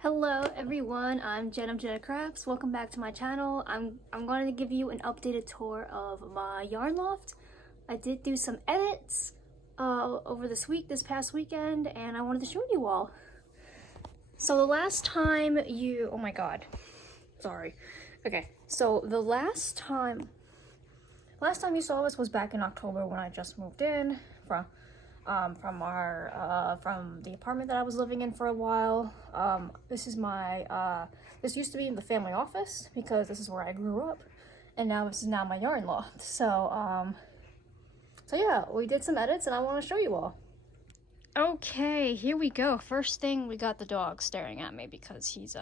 Hello everyone, I'm Jenna Crafts. Welcome back to my channel. I'm going to give you an updated tour of my yarn loft. I did do some edits over this past weekend, and I wanted to show you all. So the last time you, oh my god, sorry. Okay, so the last time you saw us was back in October when I just moved in from the apartment that I was living in for a while. This is my this used to be the family office because this is where I grew up, and now this is my yarn loft. So yeah, we did some edits and I want to show you all. Okay, here we go. First thing, we got the dog staring at me because he's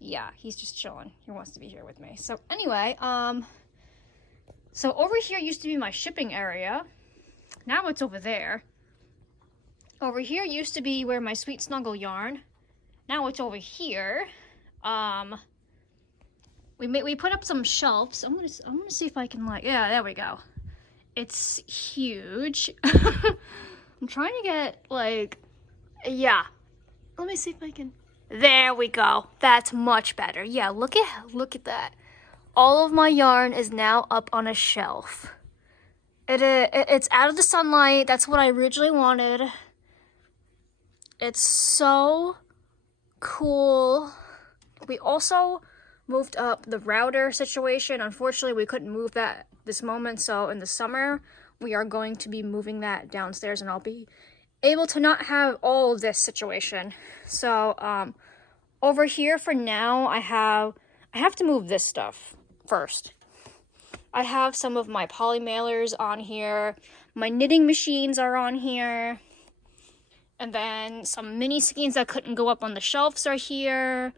he's just chilling. He wants to be here with me. So anyway, so over here used to be my shipping area. Now it's over there. Over here used to be where my Sweet Snuggle yarn. Now it's over here. We put up some shelves. I'm gonna see if I can, like, yeah, there we go. It's huge. I'm trying to get, like, yeah. Let me see if I can. There we go. That's much better. Yeah, look at that. All of my yarn is now up on a shelf. It's out of the sunlight. That's what I originally wanted. It's so cool. We also moved up the router situation. Unfortunately, we couldn't move that this moment. So in the summer, we are going to be moving that downstairs, and I'll be able to not have all of this situation. So over here for now, I have to move this stuff first. I have some of my poly mailers on here. My knitting machines are on here. And then some mini skeins that couldn't go up on the shelves are here.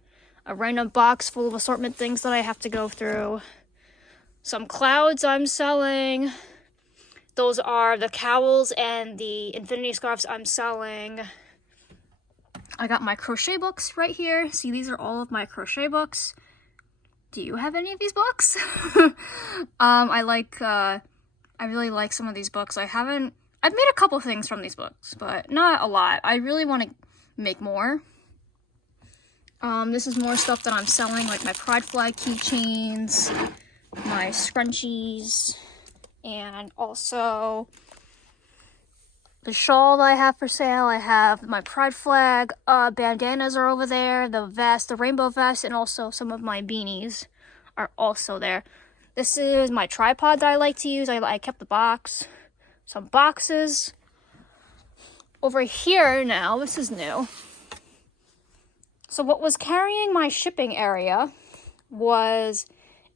A random box full of assortment things that I have to go through. Some clouds I'm selling. Those are the cowls and the infinity scarves I'm selling. I got my crochet books right here. See, these are all of my crochet books. Do you have any of these books? I really like some of these books. I've made a couple things from these books, but not a lot. I really want to make more. This is more stuff that I'm selling, like my pride flag keychains, my scrunchies, and also the shawl that I have for sale. I have my pride flag bandanas are over there, the vest, the rainbow vest, and also some of my beanies are also there. This is my tripod that I like to use. I kept the box. Some boxes. Over here now, this is new. So what was carrying my shipping area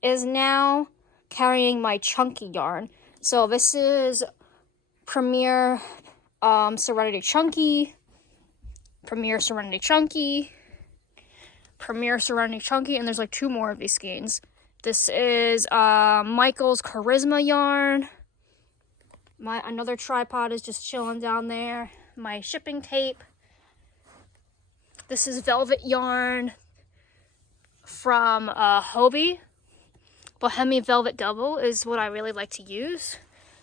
is now carrying my chunky yarn. So this is Premier Serenity Chunky, Premier Serenity Chunky, Premier Serenity Chunky, and there's like two more of these skeins. This is Michael's Charisma yarn. Another tripod is just chilling down there. My shipping tape. This is velvet yarn from Hobie. Bohemian Velvet Double is what I really like to use.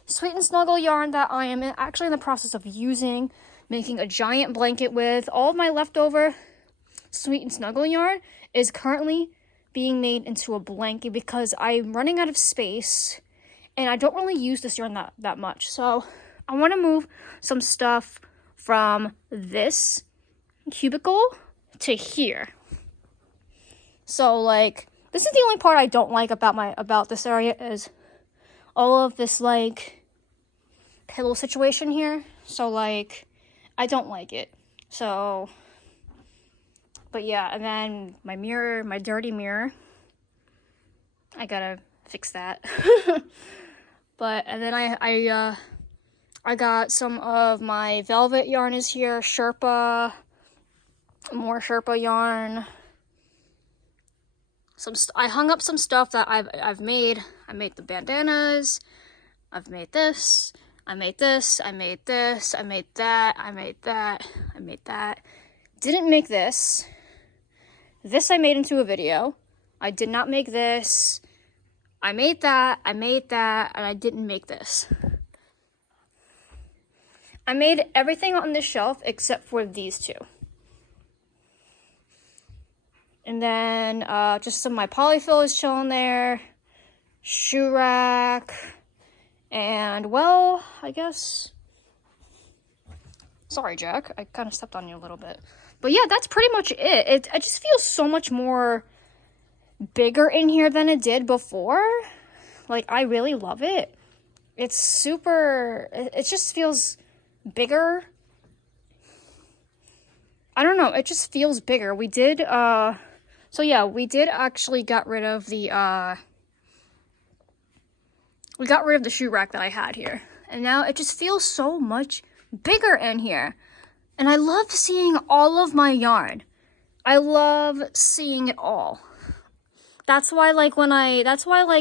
Sweet and Snuggle yarn that I am actually in the process of making a giant blanket with. All of my leftover Sweet and Snuggle yarn is currently being made into a blanket because I'm running out of space and I don't really use this yarn that much. So I want to move some stuff from this cubicle to here. So, like, this is the only part I don't like about this area is all of this, like, pillow situation here. So, like, I don't like it. So, but yeah, and then my mirror, my dirty mirror, I gotta fix that. But, and then I got some of my velvet yarn is here, Sherpa, more Sherpa yarn. I hung up some stuff that I've made. I made the bandanas. I've made this. I made this. I made this. I made that. I made that. I made that. Didn't make this. This I made into a video. I did not make this. I made that, and I didn't make this. I made everything on this shelf except for these two. And then just some of my polyfill is chilling there. Shoe rack. And, well, I guess... Sorry, Jack. I kind of stepped on you a little bit. But yeah, that's pretty much it. It just feels so much more bigger in here than it did before. Like, I really love it. It's super... It just feels bigger. I don't know. It just feels bigger. We did, So yeah, we did actually got rid of the, we got rid of the shoe rack that I had here. And now it just feels so much bigger in here. And I love seeing all of my yarn. I love seeing it all. That's why, like,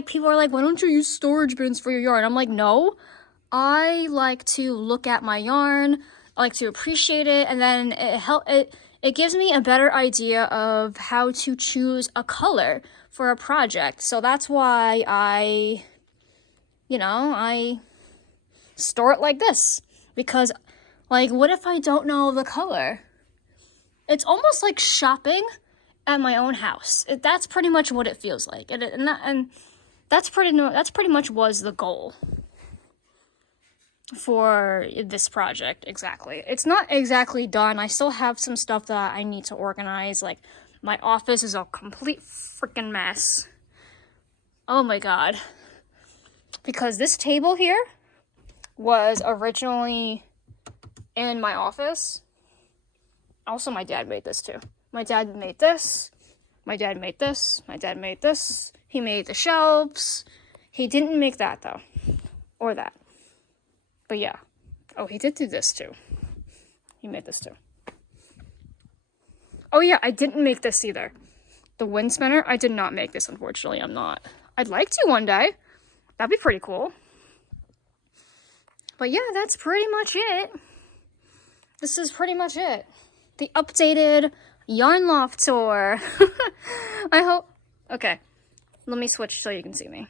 people are like, why don't you use storage bins for your yarn? I'm like, no. I like to look at my yarn. I like to appreciate it. And then it gives me a better idea of how to choose a color for a project. So that's why I store it like this. Because, like, what if I don't know the color? It's almost like shopping at my own house. That's pretty much what it feels like. And that's pretty much was the goal for this project. Exactly. It's not exactly done. I still have some stuff that I need to organize. Like, my office is a complete freaking mess. Oh my god. Because this table here was originally in my office. Also, my dad made this too. My dad made this. My dad made this. My dad made this. He made the shelves. He didn't make that though. Or that. But yeah. Oh, he did do this too. He made this too. Oh yeah, I didn't make this either. The wind spinner, I did not make this, unfortunately. I'd like to one day. That'd be pretty cool. But yeah, that's pretty much it. This is pretty much it. The updated Yarn Loft tour. I hope... Okay, let me switch so you can see me.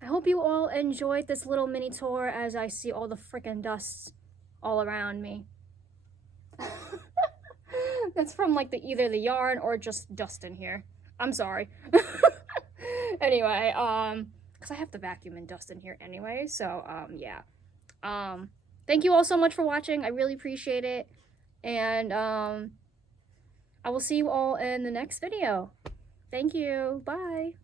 I hope you all enjoyed this little mini tour as I see all the freaking dust all around me. That's from like either the yarn or just dust in here. I'm sorry. Anyway, because I have to vacuum and dust in here anyway, so yeah. Thank you all so much for watching. I really appreciate it. And I will see you all in the next video. Thank you. Bye.